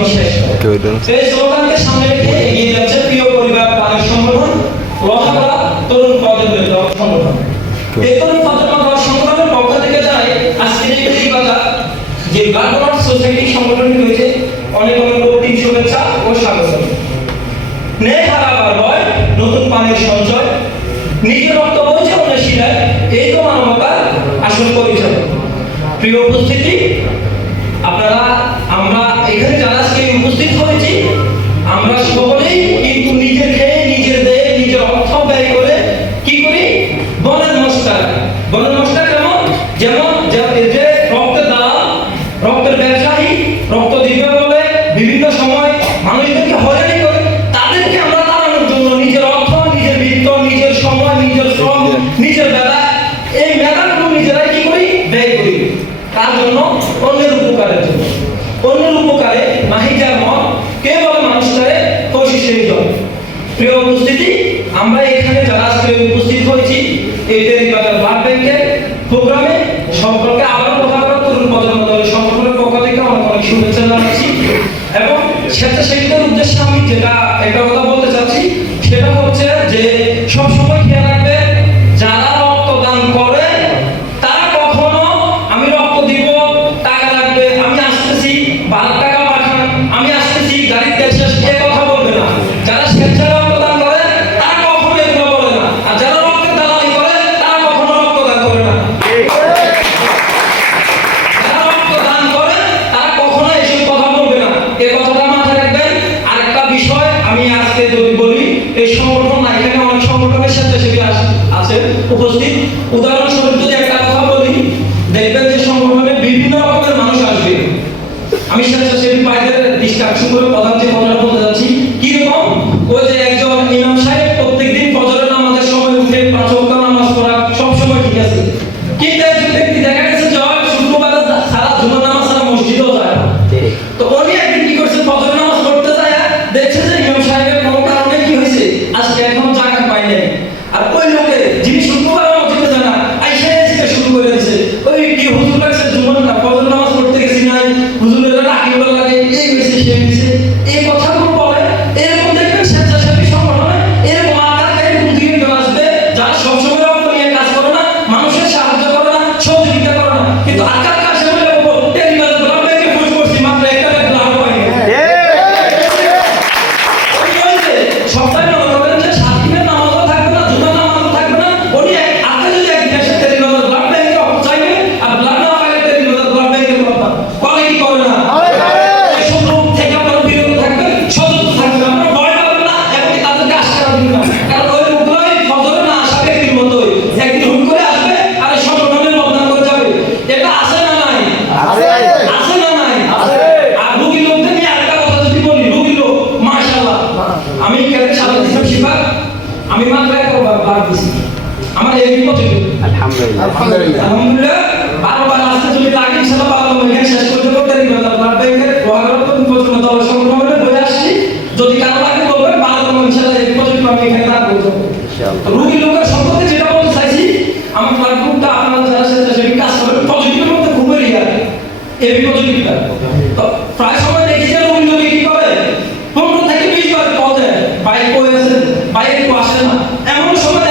হইলেন এই স্লোগানকে সামনে রেখে এগিয়ে যাচ্ছে প্রিয় পরিবার পালক সংগঠন রহাগড়া তরুণ পদক সংগঠন। এই তরুণ পদক সংগঠনের পক্ষ থেকে জানাই আজকের এই বেদিবাধা যে ব্লাড সোসাইটি সংগঠনটি রয়েছে অনেক অনেক অগ্রিম শুভেচ্ছা ও স্বাগত। নেই হারাবার ভয় নতুন পানির সঞ্চয় নিজের রক্ত বইছে অন্যের শিরায় এই তো মানবতার আসল পরিচয়। প্রিয় উপস্থিতি আপনারা আমরা এখানে যারা আজকে উপস্থিত হয়েছি আমরা সকলেই কিন্তু নিজের খেয়ে নিজের দেহে নিজের অর্থ ব্যয় করে কি করি? বনের মশলা বনের মশলা কেমন? যেমন যে- রক্তের দালাল রক্তের ব্যবসায়ী রক্ত দিবে বলে বিভিন্ন সময় মানুষদেরকে হয়রানি করে তাদেরকে আমরা তাড়ানোর জন্য নিজের অর্থ নিজের বৃত্ত নিজের সময় নিজের শ্রম নিজের বেলা এই মেধাগুলো নিজেরাই কি করি? ব্যয় করি। তার জন্য অন্যের উপকারের জন্য অন্যের উপকারে মাহিজার মত, কে বলে খুশি সেই জন প্রিয় উপস্থিতি, আমরা এখানে যারা আজকে উপস্থিত হয়েছি, এই টেরিবাজার ব্লাড ব্যাংকের প্রোগ্রামে সম্পর্কে আবার কথা বলা তরুণ প্রজন্ম দলের সংগঠনের পক্ষ থেকে অনেক অনেক শুভেচ্ছা জানাচ্ছি। এবং স্বেচ্ছাসেবীদের উদ্দেশ্যে আমি যেটা একটা কথা বলতে চাচ্ছি আমি স্বেচ্ছাসেবী ভাইদের দৃষ্টি আকর্ষণ করে প্রধান যে কথাটা বলতে যাচ্ছি, কীরকম? ওই যে একজন ইমাম সাহেব প্রত্যেকদিন ফজরের নামাজের সময় উঠে পাঁচ ওয়াক্ত নামাজ পড়া সব সময় ঠিক আছে। কিন্তু একজন ব্যক্তি দেখা গেছে যে শুক্রবার সারা জুমার নামাজ সারা মসজিদেও যায় তো উনি একদিন কি করছে ফজর নামাজ পড়তে যায়, দেখছে যে ইমাম সাহেবের কোনো কারণে কি হয়েছে, আজকে এখনও জায়গা পাই নাই। আর ওই লোকে যিনি শুক্রবার মসজিদে যায় না, আইসা শুরু করে দিছে। ওই কি হুজুর আমি মাত্রায় একবার বার দিছি। আমার এই বিপদে আলহামদুলিল্লাহ। আলহামদুলিল্লাহ। আলহামদুলিল্লাহ বারবার আসতে যদি লাগে ইনশাআল্লাহ বাংলা হ্যাঁ, মহিলা শেষ করতে করতে দিবেন আল্লাহ ব্যাংকের বহাগত পর্যন্ত দল সংক্রমণে বলে আসছি। যদি কারও লাগে বলবেন বাংলা মহিলা ইনশাআল্লাহ এই বিপদে আমি এখানে না বলব রুগী লোকের সম্পর্কে যেটা বলতে চাইছি আমার ক্লাব গ্রুপটা আপনারা যারা সাথে সেই কাজ করবেন। পজিটিভ মধ্যে ঘুমের ইয়া এই বিপদে তো প্রায় সময় দেখি যে রুগী লোকে কি করে? পনেরো থেকে বিশ বার পাওয়া যায় বাইক পড়ে আছে? বাইরে কেউ আসে না। এমন সময়